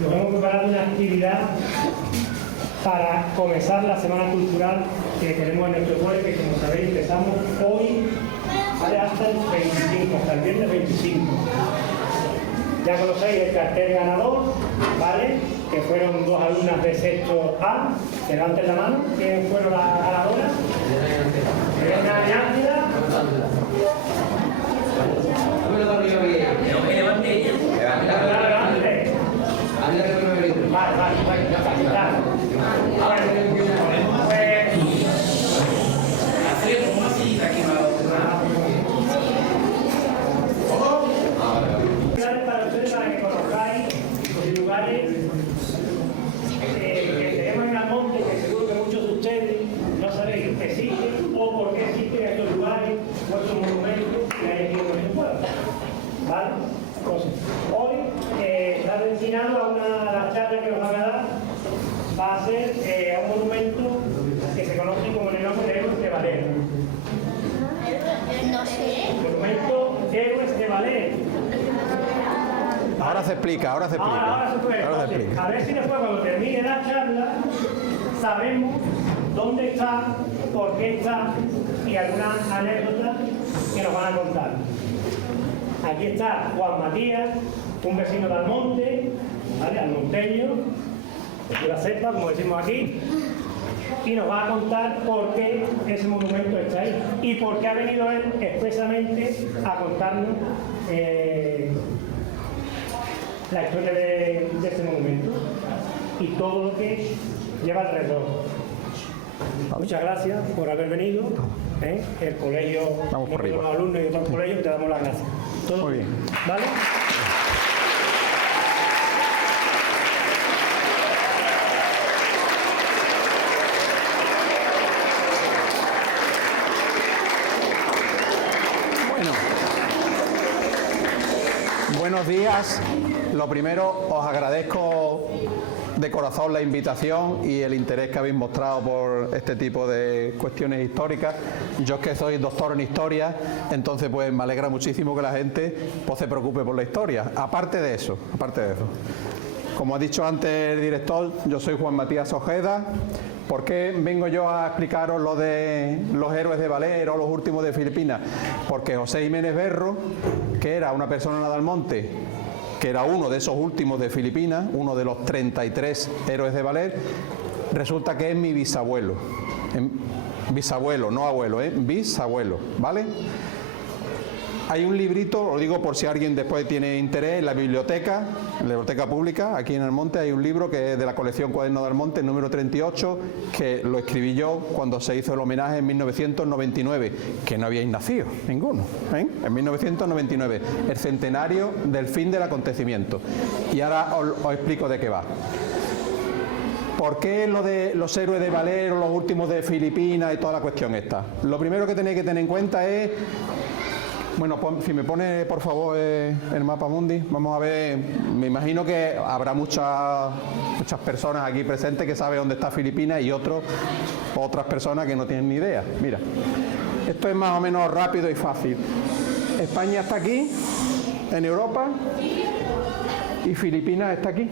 nos hemos preparado una actividad para comenzar la Semana Cultural que tenemos en nuestro pueblo, que como sabéis empezamos hoy, ¿vale? Hasta el 25, hasta el viernes 25. Ya conocéis el cartel ganador, ¿vale? Que fueron dos alumnas de sexto A, que levanten la mano. ¿Quiénes fueron las ganadoras? Elena y Ángela. Para ustedes, para que conozcáis los lugares que tenemos en Almonte, que seguro que muchos de ustedes no sabéis que existen o por qué existen estos lugares o estos monumentos que hay aquí en nuestro pueblo. ¿Vale? Entonces, hoy está destinado a una de las charlas que nos van a dar, va a ser a un monumento que se conoce como el nombre de Héroes de Valero. No sé. Monumento Héroes de Valero. Ahora se explica, ahora se explica. Ahora se puede. Ahora se Entonces, explica. a ver si después cuando termine la charla sabemos dónde está, por qué está y algunas anécdotas que nos van a contar. Aquí está Juan Matías, un vecino de Almonte, ¿vale? Almonteño, de la cepa, como decimos aquí, y nos va a contar por qué ese monumento está ahí y por qué ha venido él expresamente a contarnos la historia de este monumento y todo lo que lleva alrededor. Muchas gracias por haber venido. El colegio, vamos por arriba. Los alumnos y otros colegios, te damos las gracias. ¿Todo? Muy bien. ¿Vale? Bueno, buenos días. Lo primero, os agradezco de corazón la invitación y el interés que habéis mostrado por este tipo de cuestiones históricas. Yo es que soy doctor en historia, entonces pues me alegra muchísimo que la gente pues se preocupe por la historia. Aparte de eso, como ha dicho antes el director, yo soy Juan Matías Ojeda. ¿Por qué vengo yo a explicaros lo de los héroes de Valero, los últimos de Filipinas? Porque José Jiménez Berro, que era una persona de Almonte, que era uno de esos últimos de Filipinas, uno de los 33 héroes de Valero, resulta que es mi bisabuelo. Bisabuelo, no abuelo, bisabuelo, ¿vale? Hay un librito, lo digo por si alguien después tiene interés, en la biblioteca pública, aquí en Almonte, hay un libro que es de la colección Cuadernos de Almonte, número 38, que lo escribí yo cuando se hizo el homenaje en 1999, que no habíais nacido, ninguno, en 1999, el centenario del fin del acontecimiento. Y ahora os explico de qué va. ¿Por qué lo de los héroes de Valero, los últimos de Filipinas y toda la cuestión esta? Lo primero que tenéis que tener en cuenta es... Bueno, si me pone por favor el mapa mundi, vamos a ver, me imagino que habrá muchas personas aquí presentes que saben dónde está Filipinas y otras personas que no tienen ni idea. Mira, esto es más o menos rápido y fácil. España está aquí, en Europa, y Filipinas está aquí,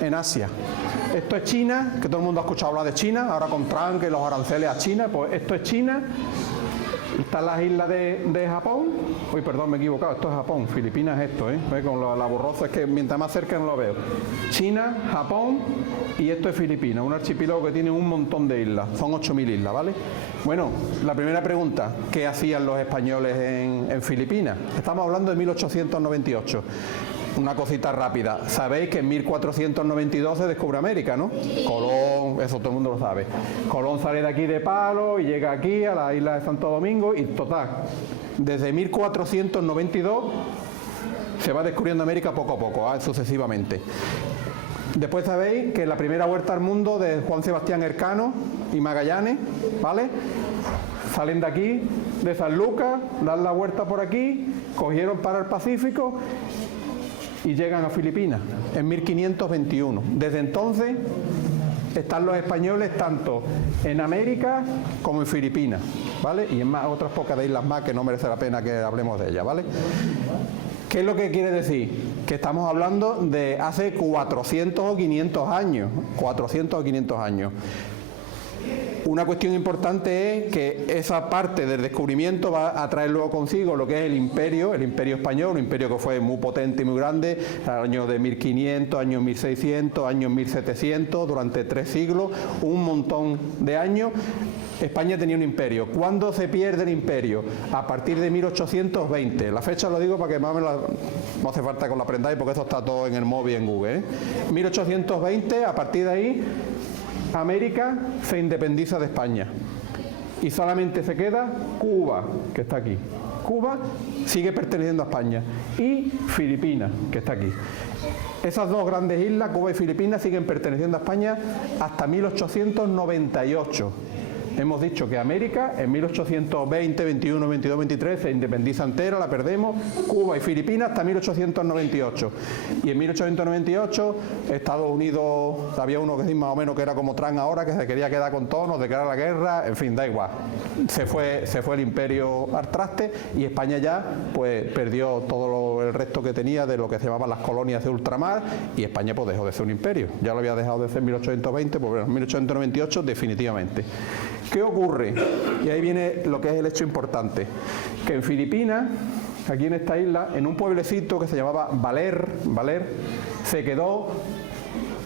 en Asia. Esto es China, que todo el mundo ha escuchado hablar de China, ahora con Trump, que los aranceles a China, pues esto es China. Están las islas de Japón. Uy, perdón, me he equivocado, esto es Japón. Filipinas es esto, con la borrosa es que mientras más cerca no lo veo. China, Japón y esto es Filipinas, un archipiélago que tiene un montón de islas. Son 8.000 islas, ¿vale? Bueno, la primera pregunta, ¿qué hacían los españoles en Filipinas? Estamos hablando de 1898. Una cosita rápida. Sabéis que en 1492 se descubre América, ¿no? Colón, eso todo el mundo lo sabe. Colón sale de aquí de Palo y llega aquí a la isla de Santo Domingo y total, desde 1492 se va descubriendo América poco a poco, sucesivamente. Después sabéis que la primera vuelta al mundo de Juan Sebastián Elcano y Magallanes, ¿vale? Salen de aquí, de San Lucas, dan la vuelta por aquí, cogieron para el Pacífico y llegan a Filipinas en 1521. Desde entonces están los españoles tanto en América como en Filipinas, ¿vale? Y en más, otras pocas de islas más que no merece la pena que hablemos de ellas, ¿vale? ¿Qué es lo que quiere decir? Que estamos hablando de hace 400 o 500 años. 400 o 500 años. Una cuestión importante es que esa parte del descubrimiento va a traer luego consigo lo que es el imperio español, un imperio que fue muy potente y muy grande, años de 1500, años 1600, años 1700, durante 3 siglos, un montón de años. España tenía un imperio. ¿Cuándo se pierde el imperio? A partir de 1820. La fecha lo digo para que más o menos no hace falta que lo aprendáis porque eso está todo en el móvil y en Google. 1820, a partir de ahí, América se independiza de España. Y solamente se queda Cuba, que está aquí. Cuba sigue perteneciendo a España. Y Filipinas, que está aquí. Esas dos grandes islas, Cuba y Filipinas, siguen perteneciendo a España hasta 1898. Hemos dicho que América en 1820, 21, 22, 23 se independiza entera, la perdemos. Cuba y Filipinas hasta 1898. Y en 1898 Estados Unidos, había uno que sí, más o menos que era como Trump ahora, que se quería quedar con todos, nos declara la guerra, en fin, da igual. Se fue el imperio al traste y España ya pues perdió todo el resto que tenía de lo que se llamaban las colonias de ultramar y España pues dejó de ser un imperio. Ya lo había dejado de ser en 1820, pues en 1898 definitivamente. ¿Qué ocurre? Y ahí viene lo que es el hecho importante, que en Filipinas, aquí en esta isla, en un pueblecito que se llamaba Valer, se quedó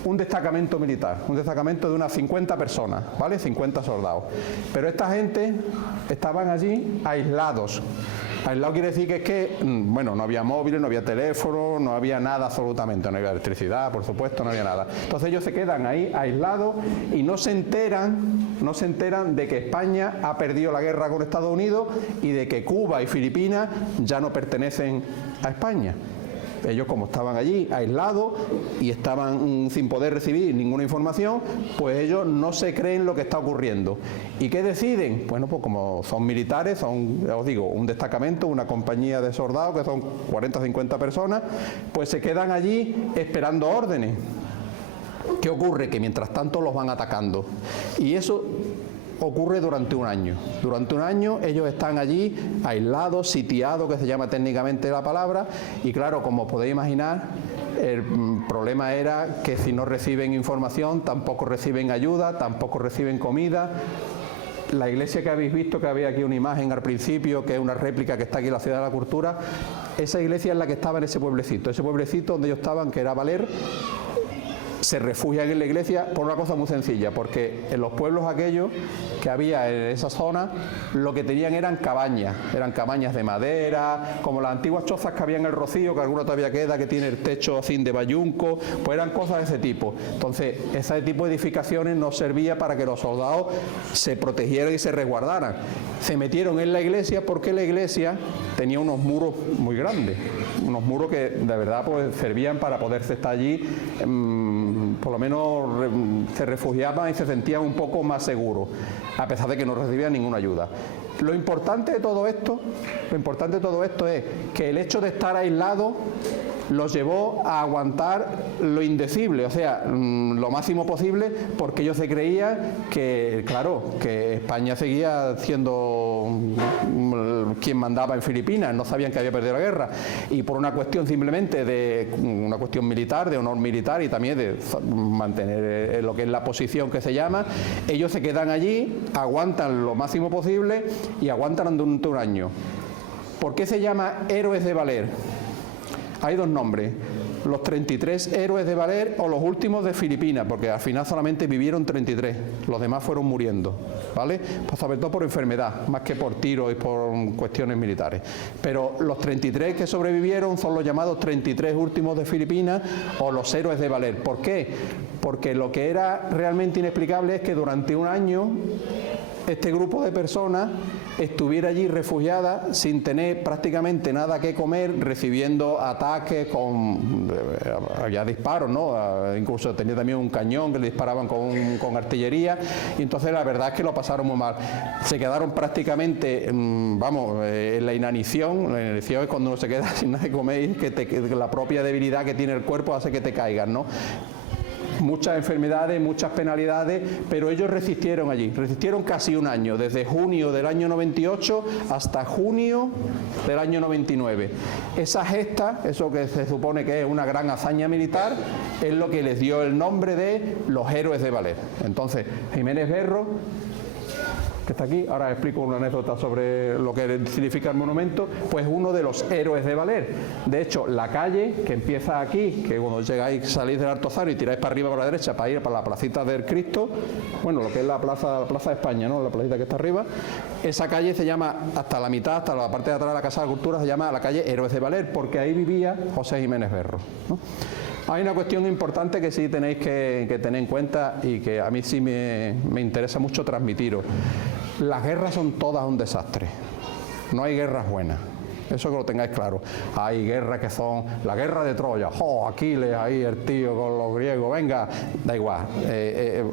un destacamento militar, un destacamento de unas 50 personas, ¿vale? 50 soldados. Pero esta gente estaban allí aislados. Aislado quiere decir que es que, bueno, no había móviles, no había teléfono, no había nada absolutamente, no había electricidad, por supuesto, no había nada. Entonces ellos se quedan ahí aislados y no se enteran de que España ha perdido la guerra con Estados Unidos y de que Cuba y Filipinas ya no pertenecen a España. Ellos, como estaban allí aislados y estaban sin poder recibir ninguna información, pues ellos no se creen lo que está ocurriendo. ¿Y qué deciden? Bueno, pues como son militares, son, ya os digo, un destacamento, una compañía de soldados que son 40 o 50 personas, pues se quedan allí esperando órdenes. ¿Qué ocurre? Que mientras tanto los van atacando. Y eso ocurre durante un año. Durante un año ellos están allí aislados, sitiados, que se llama técnicamente la palabra, y claro, como podéis imaginar, el problema era que si no reciben información, tampoco reciben ayuda, tampoco reciben comida. La iglesia que habéis visto, que había aquí una imagen al principio, que es una réplica que está aquí en la Ciudad de la Cultura, esa iglesia es la que estaba en ese pueblecito donde ellos estaban, que era Valer. Se refugian en la iglesia por una cosa muy sencilla, porque en los pueblos aquellos que había en esa zona, lo que tenían eran cabañas de madera, como las antiguas chozas que había en el Rocío, que alguna todavía queda, que tiene el techo así de bayunco, pues eran cosas de ese tipo. Entonces, ese tipo de edificaciones no servía para que los soldados se protegieran y se resguardaran. Se metieron en la iglesia porque la iglesia tenía unos muros muy grandes, unos muros que de verdad pues servían para poderse estar allí, por lo menos se refugiaban y se sentían un poco más seguros, a pesar de que no recibían ninguna ayuda. Lo importante de todo esto es que el hecho de estar aislados los llevó a aguantar lo indecible, o sea, lo máximo posible, porque ellos se creían que, claro, que España seguía siendo quien mandaba en Filipinas, no sabían que había perdido la guerra, y por una cuestión simplemente de una cuestión militar, de honor militar y también de mantener lo que es la posición que se llama, ellos se quedan allí, aguantan lo máximo posible y aguantan durante un año. ¿Por qué se llama héroes de Valer? Hay dos nombres, los 33 héroes de Valer o los últimos de Filipinas, porque al final solamente vivieron 33, los demás fueron muriendo, ¿vale? Pues sobre todo por enfermedad, más que por tiros y por cuestiones militares. Pero los 33 que sobrevivieron son los llamados 33 últimos de Filipinas o los héroes de Valer. ¿Por qué? Porque lo que era realmente inexplicable es que durante un año este grupo de personas estuviera allí refugiada sin tener prácticamente nada que comer, recibiendo ataques había disparos, ¿no? Incluso tenía también un cañón que le disparaban con artillería, y entonces la verdad es que lo pasaron muy mal. Se quedaron prácticamente, en la inanición. La inanición es cuando uno se queda sin nada que comer y que la propia debilidad que tiene el cuerpo hace que te caigas, ¿no? muchas enfermedades, muchas penalidades, pero ellos resistieron allí, resistieron casi un año, desde junio del año 98 hasta junio del año 99. Esa gesta, eso que se supone que es una gran hazaña militar, es lo que les dio el nombre de los héroes de Valer. Entonces, Jiménez Berro, que está aquí, ahora explico una anécdota sobre lo que significa el monumento, pues uno de los héroes de Valer. De hecho, la calle que empieza aquí, que cuando llegáis, salís del Altozano y tiráis para arriba, para la derecha, para ir para la placita del Cristo, bueno, lo que es la plaza de España, ¿no? La placita que está arriba, esa calle se llama, hasta la mitad, hasta la parte de atrás de la Casa de la Cultura, se llama la calle Héroes de Valer, porque ahí vivía José Jiménez Berro, ¿no? Hay una cuestión importante que sí tenéis que tener en cuenta y que a mí sí me interesa mucho transmitiros. Las guerras son todas un desastre, no hay guerras buenas. Eso que lo tengáis claro. Hay guerras que son la guerra de Troya, Aquiles ahí el tío con los griegos, venga, da igual.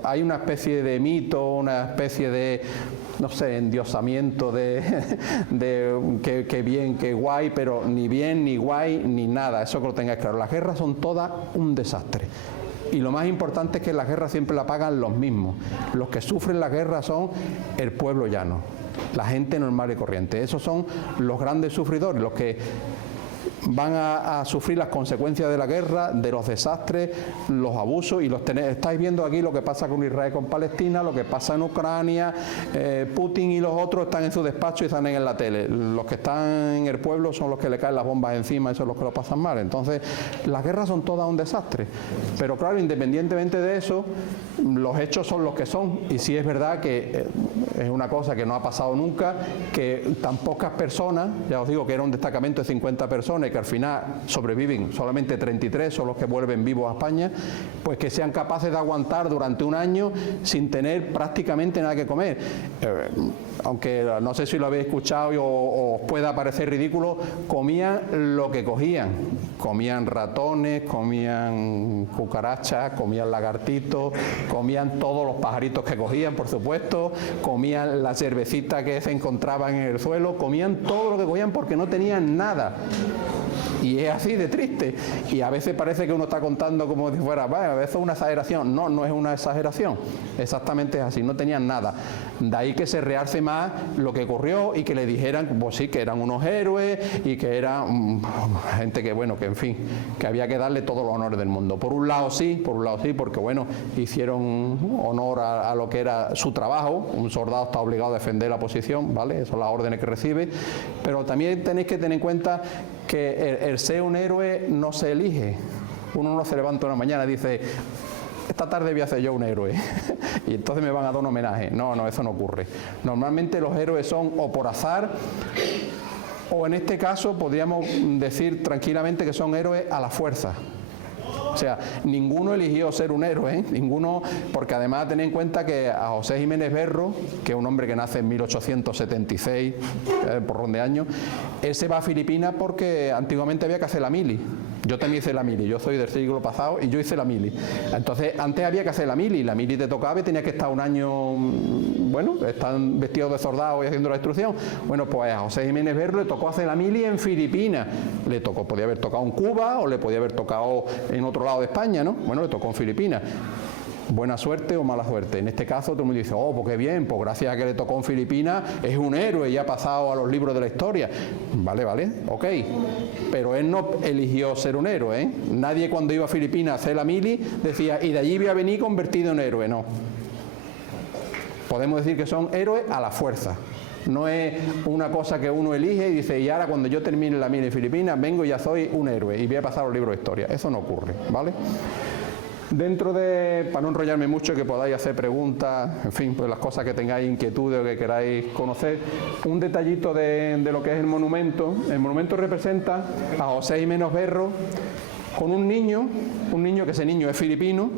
Hay una especie de mito, una especie de, no sé, endiosamiento de que bien, que guay, pero ni bien, ni guay, ni nada. Eso que lo tengáis claro. Las guerras son todas un desastre. Y lo más importante es que las guerras siempre la pagan los mismos. Los que sufren las guerras son el pueblo llano, la gente normal y corriente. Esos son los grandes sufridores, los que van a sufrir las consecuencias de la guerra, de los desastres, los abusos, y estáis viendo aquí lo que pasa con Israel, con Palestina, lo que pasa en Ucrania. Putin y los otros están en su despacho y están en la tele. Los que están en el pueblo son los que le caen las bombas encima, esos son los que lo pasan mal. Entonces, las guerras son todas un desastre. Pero claro, independientemente de eso, los hechos son los que son. Y sí es verdad que es una cosa que no ha pasado nunca, que tan pocas personas, ya os digo que era un destacamento de 50 personas, que al final sobreviven solamente 33, son los que vuelven vivos a España, pues que sean capaces de aguantar durante un año sin tener prácticamente nada que comer. Aunque no sé si lo habéis escuchado o os pueda parecer ridículo, comían lo que cogían. Comían ratones, comían cucarachas, comían lagartitos, comían todos los pajaritos que cogían, por supuesto, comían la cervecita que se encontraban en el suelo, comían todo lo que cogían porque no tenían nada. Y es así de triste. Y a veces parece que uno está contando como si fuera, a veces es una exageración. No, no es una exageración. Exactamente es así, no tenían nada. De ahí que se realce más lo que ocurrió y que le dijeran, pues sí, que eran unos héroes y que eran gente que, bueno, que en fin, que había que darle todos los honores del mundo. Por un lado sí, porque bueno, hicieron honor a lo que era su trabajo. Un soldado está obligado a defender la posición, ¿vale? Esas son las órdenes que recibe. Pero también tenéis que tener en cuenta que el ser un héroe no se elige. Uno no se levanta una mañana y dice, esta tarde voy a ser yo un héroe y entonces me van a dar un homenaje. No, no, eso no ocurre. Normalmente los héroes son o por azar, o en este caso podríamos decir tranquilamente que son héroes a la fuerza. O sea, ninguno eligió ser un héroe, ninguno, porque además tened en cuenta que a José Jiménez Berro, que es un hombre que nace en 1876, porrón de años, él se va a Filipinas porque antiguamente había que hacer la mili. Yo también hice la mili, yo soy del siglo pasado y yo hice la mili. Entonces, antes había que hacer la mili te tocaba y tenías que estar un año, bueno, están vestidos de soldados y haciendo la instrucción. Bueno, pues a José Jiménez Berro le tocó hacer la mili en Filipinas. Le tocó, podía haber tocado en Cuba o le podía haber tocado en otro lado de España, ¿no? Bueno, le tocó en Filipinas. Buena suerte o mala suerte. En este caso todo el mundo dice, oh, pues qué bien, pues gracias a que le tocó en Filipinas es un héroe y ha pasado a los libros de la historia. Vale, ok. Pero él no eligió ser un héroe, ¿eh? Nadie cuando iba a Filipinas a hacer la mili decía, y de allí voy a venir convertido en héroe, no. Podemos decir que son héroes a la fuerza. No es una cosa que uno elige y dice, y ahora cuando yo termine la mili en Filipinas vengo y ya soy un héroe y voy a pasar a los libros de historia. Eso no ocurre, ¿vale? Dentro de, para no enrollarme mucho, que podáis hacer preguntas, en fin, pues las cosas que tengáis inquietudes o que queráis conocer, un detallito de lo que es el monumento. El monumento representa a José Jiménez Berro con un niño que ese niño es filipino,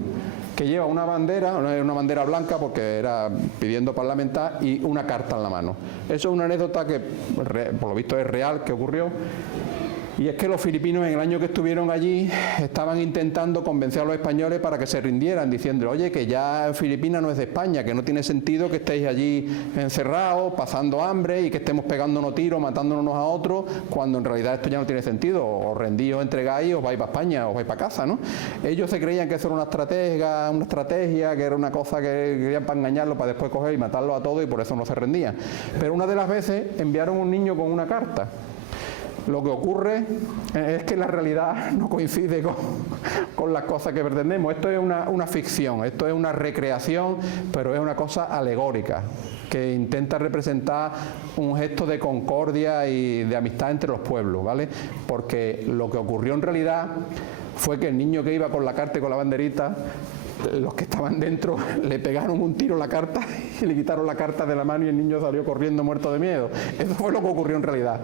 que lleva una bandera, no es una bandera blanca porque era pidiendo parlamentar, y una carta en la mano. Eso es una anécdota que por lo visto es real, que ocurrió. Y es que los filipinos en el año que estuvieron allí estaban intentando convencer a los españoles para que se rindieran, diciendo, oye, que ya Filipinas no es de España, que no tiene sentido que estéis allí encerrados, pasando hambre y que estemos pegándonos tiros, matándonos unos a otros, cuando en realidad esto ya no tiene sentido, os rendís, os entregáis, os vais para España, os vais para casa, ¿no? Ellos se creían que eso era una estrategia, que era una cosa que querían para engañarlo, para después coger y matarlo a todos, y por eso no se rendían. Pero una de las veces enviaron un niño con una carta. Lo que ocurre es que la realidad no coincide con las cosas que pretendemos. Esto es una ficción, esto es una recreación, pero es una cosa alegórica que intenta representar un gesto de concordia y de amistad entre los pueblos, ¿vale? Porque lo que ocurrió en realidad fue que el niño que iba con la carta y con la banderita, los que estaban dentro le pegaron un tiro a la carta y le quitaron la carta de la mano y el niño salió corriendo muerto de miedo. Eso fue lo que ocurrió en realidad.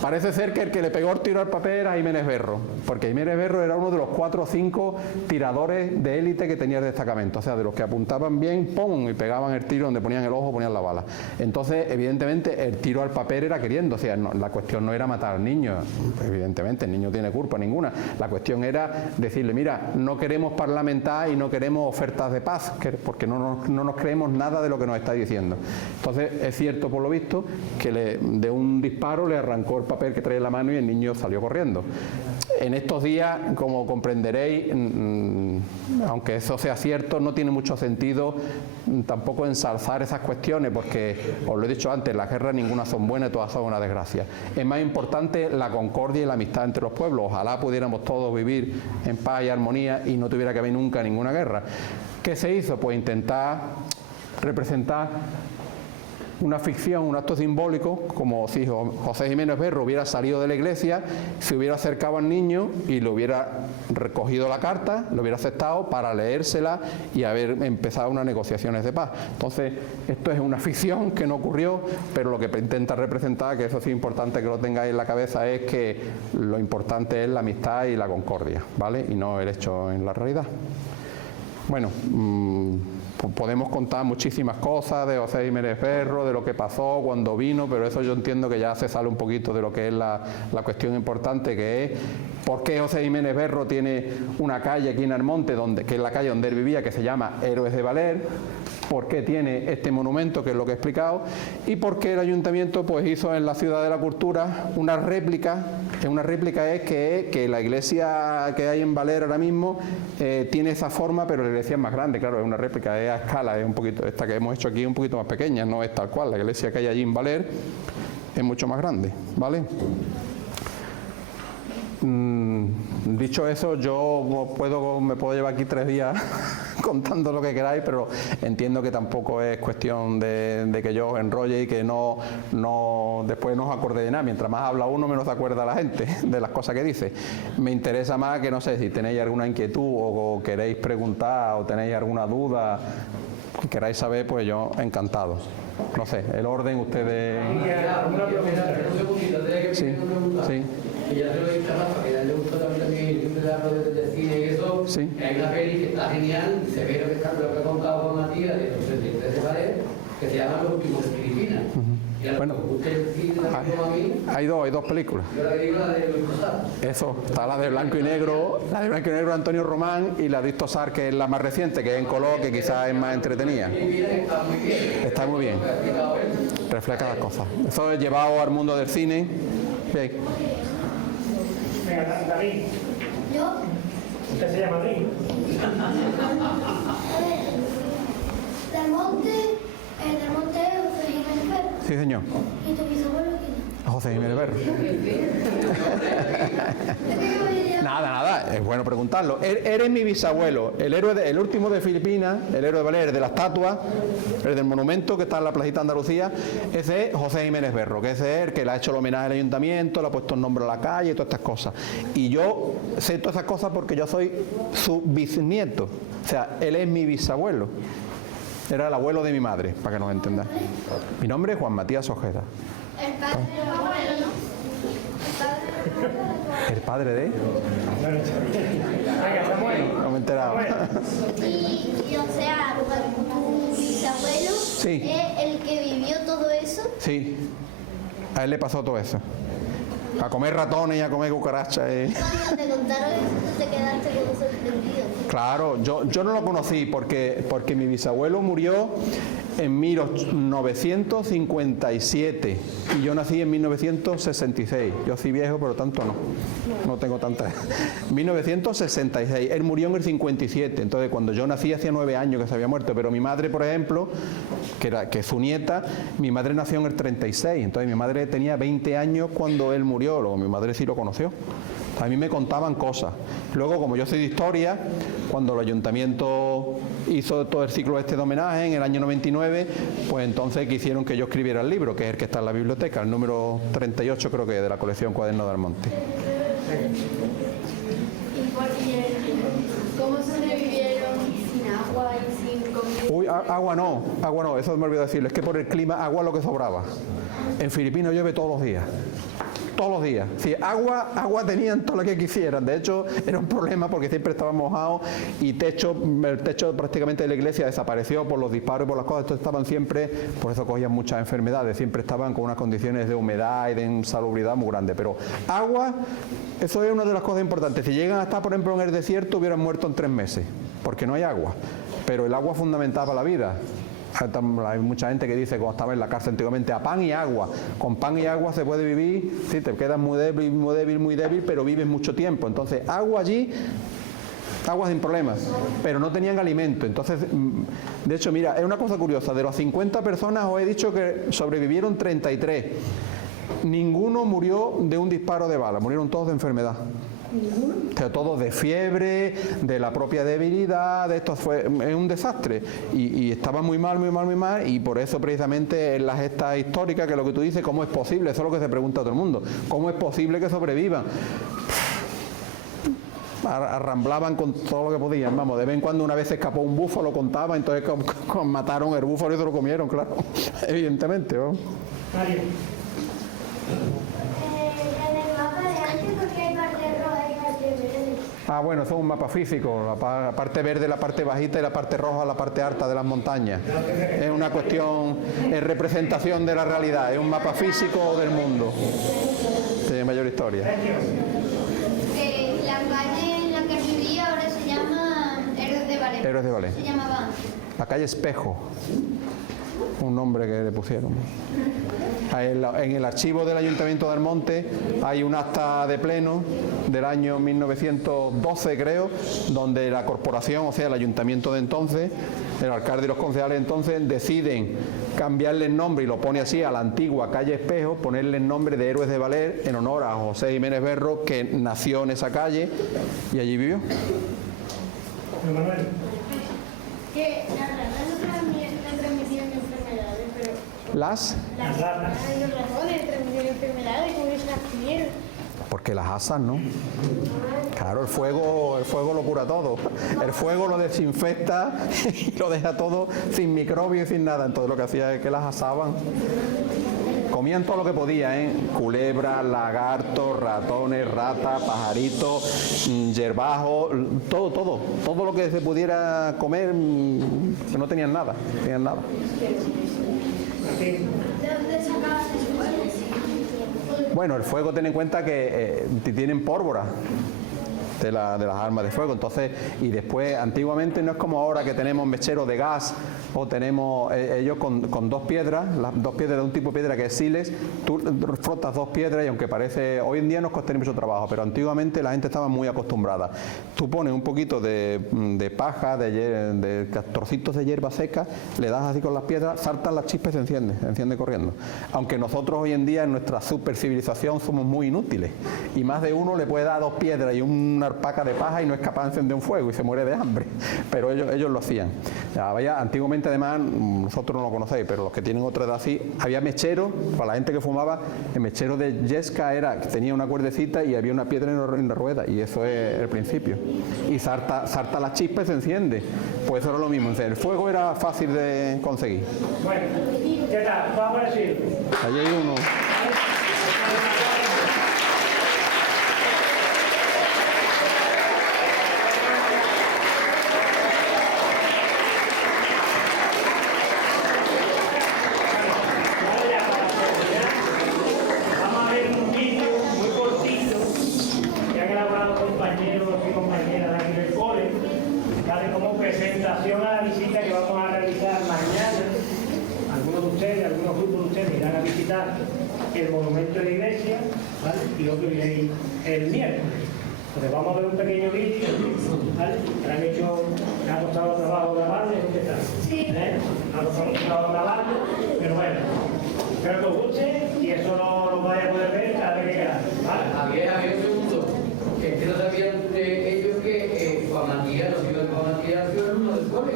Parece ser que el que le pegó el tiro al papel era Jiménez Berro, porque Jiménez Berro era uno de los 4 o 5 tiradores de élite que tenía el destacamento, o sea, de los que apuntaban bien, ¡pum!, y pegaban el tiro donde ponían el ojo, ponían la bala. Entonces, evidentemente, el tiro al papel era queriendo, o sea, no, la cuestión no era matar al niño, evidentemente, el niño no tiene culpa ninguna, la cuestión era decirle, mira, no queremos parlamentar y no queremos ofertas de paz, porque no nos creemos nada de lo que nos está diciendo. Entonces es cierto, por lo visto, que de un disparo le arrancó el papel que traía en la mano y el niño salió corriendo. En estos días, como comprenderéis, aunque eso sea cierto, no tiene mucho sentido tampoco ensalzar esas cuestiones, porque, os lo he dicho antes, las guerras ninguna son buenas, todas son una desgracia. Es más importante la concordia y la amistad entre los pueblos. Ojalá pudiéramos todos vivir en paz y armonía y no tuviera que haber nunca ninguna guerra. ¿Qué se hizo? Pues intentar representar una ficción, un acto simbólico, como si José Jiménez Berro hubiera salido de la iglesia, se hubiera acercado al niño y le hubiera recogido la carta, lo hubiera aceptado para leérsela y haber empezado unas negociaciones de paz. Entonces, esto es una ficción que no ocurrió, pero lo que intenta representar, que eso sí es importante que lo tengáis en la cabeza, es que lo importante es la amistad y la concordia, ¿vale? Y no el hecho en la realidad. Bueno, podemos contar muchísimas cosas de José Jiménez Berro, de lo que pasó cuando vino, pero eso yo entiendo que ya se sale un poquito de lo que es la cuestión importante, que es por qué José Jiménez Berro tiene una calle aquí en Almonte, que es la calle donde él vivía, que se llama Héroes de Valer, por qué tiene este monumento, que es lo que he explicado, y por qué el ayuntamiento pues hizo en la Ciudad de la Cultura una réplica. Una réplica es que la iglesia que hay en Valer ahora mismo tiene esa forma, pero la iglesia es más grande, claro, es una réplica, es a escala, es un poquito, esta que hemos hecho aquí es un poquito más pequeña, no es tal cual, la iglesia que hay allí en Valer es mucho más grande, ¿vale? Dicho eso, yo me puedo llevar aquí 3 días contando lo que queráis, pero entiendo que tampoco es cuestión de que yo os enrolle y que después no os acordéis de nada. Mientras más habla uno, menos se acuerda la gente de las cosas que dice. Me interesa más que, no sé, si tenéis alguna inquietud o queréis preguntar o tenéis alguna duda que queráis saber, pues yo encantado. No sé, el orden ustedes... Sí, sí. Y ya se lo he dicho a Rafa, que a él le gusta también siempre hablo de cine y eso, sí. Que hay una peli que está genial, se ve lo que he contado con Matías de los 33 de Valer, que se llama Los últimos de Filipinas. Y a bueno, hay dos películas. Yo la que digo la de Luis Tosar. Eso, está la de blanco y negro, de Antonio Román, y la de Tosar, que es la más reciente, que es en color, que quizás es más entretenida. Está muy bien. Está muy bien. Refleja las cosas. Eso es llevado al mundo del cine. Bien. Venga, David. ¿Yo? ¿Usted se llama David? Del monte José Jiménez Berro. Sí, señor. ¿Y tu bisabuelo quién es? José Jiménez Berro. Nada, es bueno preguntarlo. Eres mi bisabuelo, el héroe el último de Filipinas, el héroe de Valer, de la estatua, el del monumento que está en la placita Andalucía, ese es José Jiménez Berro, que ese es el que le ha hecho el homenaje al ayuntamiento, le ha puesto el nombre a la calle y todas estas cosas. Y yo sé todas esas cosas porque yo soy su bisnieto, o sea, él es mi bisabuelo. Era el abuelo de mi madre, para que nos entendáis. Mi nombre es Juan Matías Ojeda. El padre de los abuelos, ¿no? ¿El padre de? Venga, Samuel. No me he enterado. Y o sea, tu bisabuelo Sí. es el que vivió todo eso. Sí, a él le pasó todo eso. A comer ratones y a comer cucarachas. Cuando te contaron eso, tú te quedaste como sorprendido. Claro, yo no lo conocí porque mi bisabuelo murió en 1957 y yo nací en 1966. Yo soy viejo, pero tanto no tengo tanta. 1966, él murió en el 57, entonces cuando yo nací hacía 9 años que se había muerto, pero mi madre, por ejemplo, que es su nieta, mi madre nació en el 36, entonces mi madre tenía 20 años cuando él murió, luego mi madre sí lo conoció. A mí me contaban cosas. Luego, como yo soy de historia, cuando el ayuntamiento hizo todo el ciclo este de homenaje en el año 99, pues entonces quisieron que yo escribiera el libro, que es el que está en la biblioteca, el número 38 creo que es de la colección Cuadernos de Almonte. ¿Cómo sobrevivieron sin agua y sin comida? Uy, agua no, eso me olvidó decirles, es que por el clima, agua es lo que sobraba. En Filipinas llueve todos los días. Todos los días. Sí, agua tenían todo lo que quisieran. De hecho, era un problema porque siempre estaban mojados y el techo prácticamente de la iglesia desapareció por los disparos y por las cosas. Entonces estaban siempre, por eso cogían muchas enfermedades, siempre estaban con unas condiciones de humedad y de insalubridad muy grandes. Pero agua, eso es una de las cosas importantes. Si llegan a estar, por ejemplo, en el desierto, hubieran muerto en 3 meses, porque no hay agua. Pero el agua es fundamental para la vida. Hay mucha gente que dice, como estaba en la cárcel antiguamente, a pan y agua. Con pan y agua se puede vivir, sí, te quedas muy débil, pero vives mucho tiempo. Entonces, agua allí, agua sin problemas, pero no tenían alimento. Entonces, de hecho, mira, es una cosa curiosa, de los 50 personas os he dicho que sobrevivieron 33. Ninguno murió de un disparo de bala, murieron todos de enfermedad. O sea, todos de fiebre, de la propia debilidad, de esto es un desastre. Y estaba muy mal, y por eso precisamente en la gesta histórica, que es lo que tú dices, ¿cómo es posible? Eso es lo que se pregunta a todo el mundo. ¿Cómo es posible que sobrevivan? Arramblaban con todo lo que podían, vamos, de vez en cuando una vez se escapó un búfalo, contaba, entonces mataron el búfalo y se lo comieron, claro, evidentemente, ¿no? Mario. En el mapa de antes, porque hay parte roja y parte verde. Bueno, eso es un mapa físico, la parte verde, la parte bajita y la parte roja, la parte alta de las montañas. Es una cuestión, es representación de la realidad, es un mapa físico del mundo. Tiene mayor historia. La calle en la que vivía ahora se llama Héroes de Valé. Héroes de Valé. Se llamaba antes. La calle Espejo, un nombre que le pusieron. En el archivo del Ayuntamiento de Almonte hay un acta de pleno del año 1912, creo, donde la corporación, o sea, el ayuntamiento de entonces, el alcalde y los concejales de entonces deciden cambiarle el nombre, y lo pone así, a la antigua calle Espejo, ponerle el nombre de Héroes de Valé en honor a José Jiménez Berro, que nació en esa calle y allí vivió. Manuel. Que las ratas no transmitían enfermedades, pero... Las ratas. Los ratones transmitían enfermedades, ¿cómo se las comieron? Porque las asas, ¿no? Claro, el fuego lo cura todo. El fuego lo desinfecta y lo deja todo sin microbios y sin nada. Entonces lo que hacía es que las asaban. Comían todo lo que podían, culebras, lagartos, ratones, ratas, pajaritos, hierbajos, todo lo que se pudiera comer, que no tenían nada, ¿De dónde sacabas el fuego? Bueno, el fuego, ten en cuenta que tienen pólvora de las armas de fuego, entonces, y después, antiguamente no es como ahora que tenemos mecheros de gas, o tenemos ellos con 2 piedras, las 2 piedras de un tipo de piedra que es siles, tú frotas 2 piedras y aunque parece, hoy en día nos costaría mucho trabajo, pero antiguamente la gente estaba muy acostumbrada. Tú pones un poquito de paja, de trocitos de hierba seca, le das así con las piedras, saltan las chispas y se enciende corriendo. Aunque nosotros hoy en día en nuestra super civilización somos muy inútiles, y más de uno le puede dar 2 piedras y una arpaca de paja y no es capaz de encender un fuego y se muere de hambre, pero ellos lo hacían. Antiguamente además, nosotros no lo conocéis, pero los que tienen otra edad así, había mecheros, para la gente que fumaba, el mechero de yesca era que tenía una cuerdecita y había una piedra en la rueda, y eso es el principio. Y salta la chispa y se enciende. Pues eso era lo mismo, el fuego era fácil de conseguir. Bueno, ¿qué tal? Vamos a decir. Allí hay uno. Vamos a ver un vídeo muy orientación a la visita que vamos a realizar mañana. Algunos de ustedes, algunos grupos de ustedes irán a visitar el monumento de la iglesia, ¿vale? Y otros iréis el miércoles. Entonces vamos a ver un pequeño vídeo, ¿vale? Me ha costado trabajo grabarlo, ¿dónde está? Sí. Me ha costado trabajo grabarlo, pero bueno, espero que os guste y eso lo vais a poder ver cada vez que queráis, ¿vale? Había un segundo, que no sabían ellos que Juan Matías, los hijos de Juan Matías, fue alumno del cole.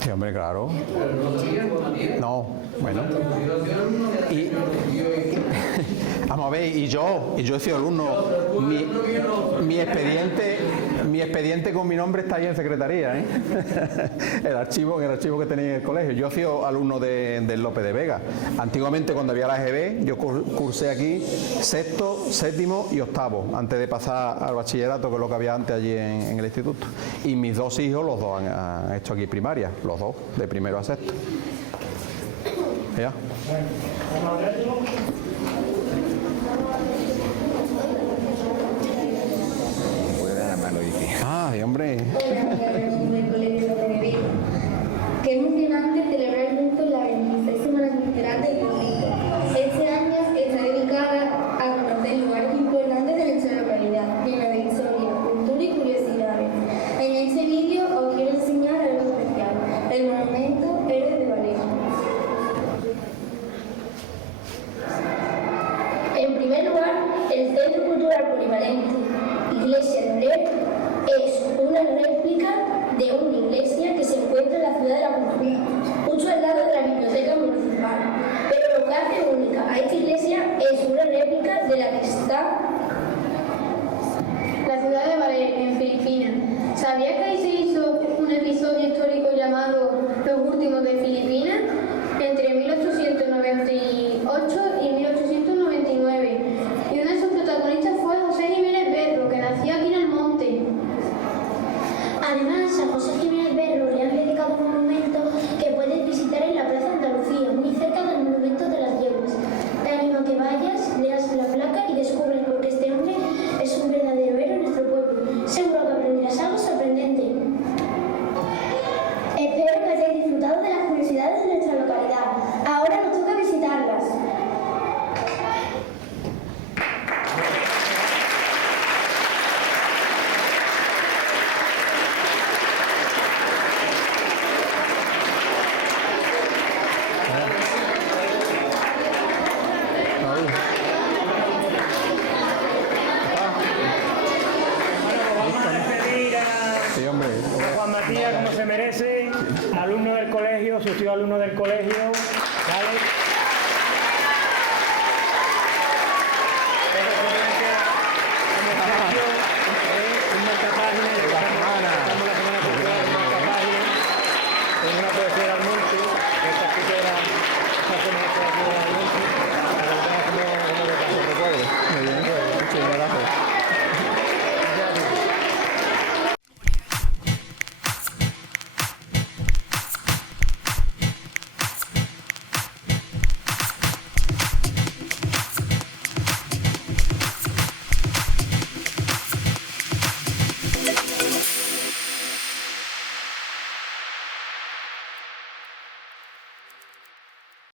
Sí, hombre, claro. Pero no sabían Juan Matías. No, bueno. Y Vamos a ver, y yo he sido alumno. Mi expediente con mi nombre está ahí en secretaría, ¿eh? En el archivo que tenía en el colegio. Yo he sido alumno del López de Vega. Antiguamente, cuando había la EGB, yo cursé aquí sexto, séptimo y octavo, antes de pasar al bachillerato, que es lo que había antes allí en el instituto. Y mis dos hijos, los dos han hecho aquí primaria, los dos, de primero a sexto. ¿Ya? Bueno, vamos a verlo. Ay, hombre. Del Colegio López de Vega. Qué emocionante celebrar juntos la 26ª Nacional del Público. Este año está dedicada a conocer lugares importantes de nuestra localidad, llena de historia, cultura y curiosidades. En este vídeo os quiero enseñar algo especial, el monumento Héroes de Vallejo. En primer lugar, el Centro Cultural Polivalente Iglesia de Oler es una réplica de una iglesia que se encuentra en la ciudad de La Coruña, justo al lado de la biblioteca municipal. Pero lo que hace única a esta iglesia es una réplica de la que está La ciudad de Baleares, en Filipinas. ¿Sabía que ahí se hizo un episodio histórico llamado Los Últimos de Filipinas? Entre 1898 y 1899. Y uno de sus protagonistas fue José Jiménez Berro, que nació aquí en el monte. Además, a José Jiménez Berro le han dedicado un monumento que puedes visitar en la Plaza Andalucía, muy cerca del Monumento de las Yeguas. Te animo a que vayas, leas la placa y descubres por qué este hombre es un verdadero héroe en nuestro pueblo. Seguro que aprenderás algo sorprendente. Espero que hayáis disfrutado de las curiosidades de nuestra localidad. Ahora nos toca visitarlas. Vamos a despedir Sí, hombre. a Juan Matías como se merece, alumno del colegio, su tío alumno del colegio, ¿vale? Pero simplemente como ejemplo, un marcapágina, ya que estamos la semana cultural, un marcapágina, en una poesía del monte, esta escritora, esta semestra aquí del monte, la verdad como de caso recuerdo. Muy bien, muchas gracias.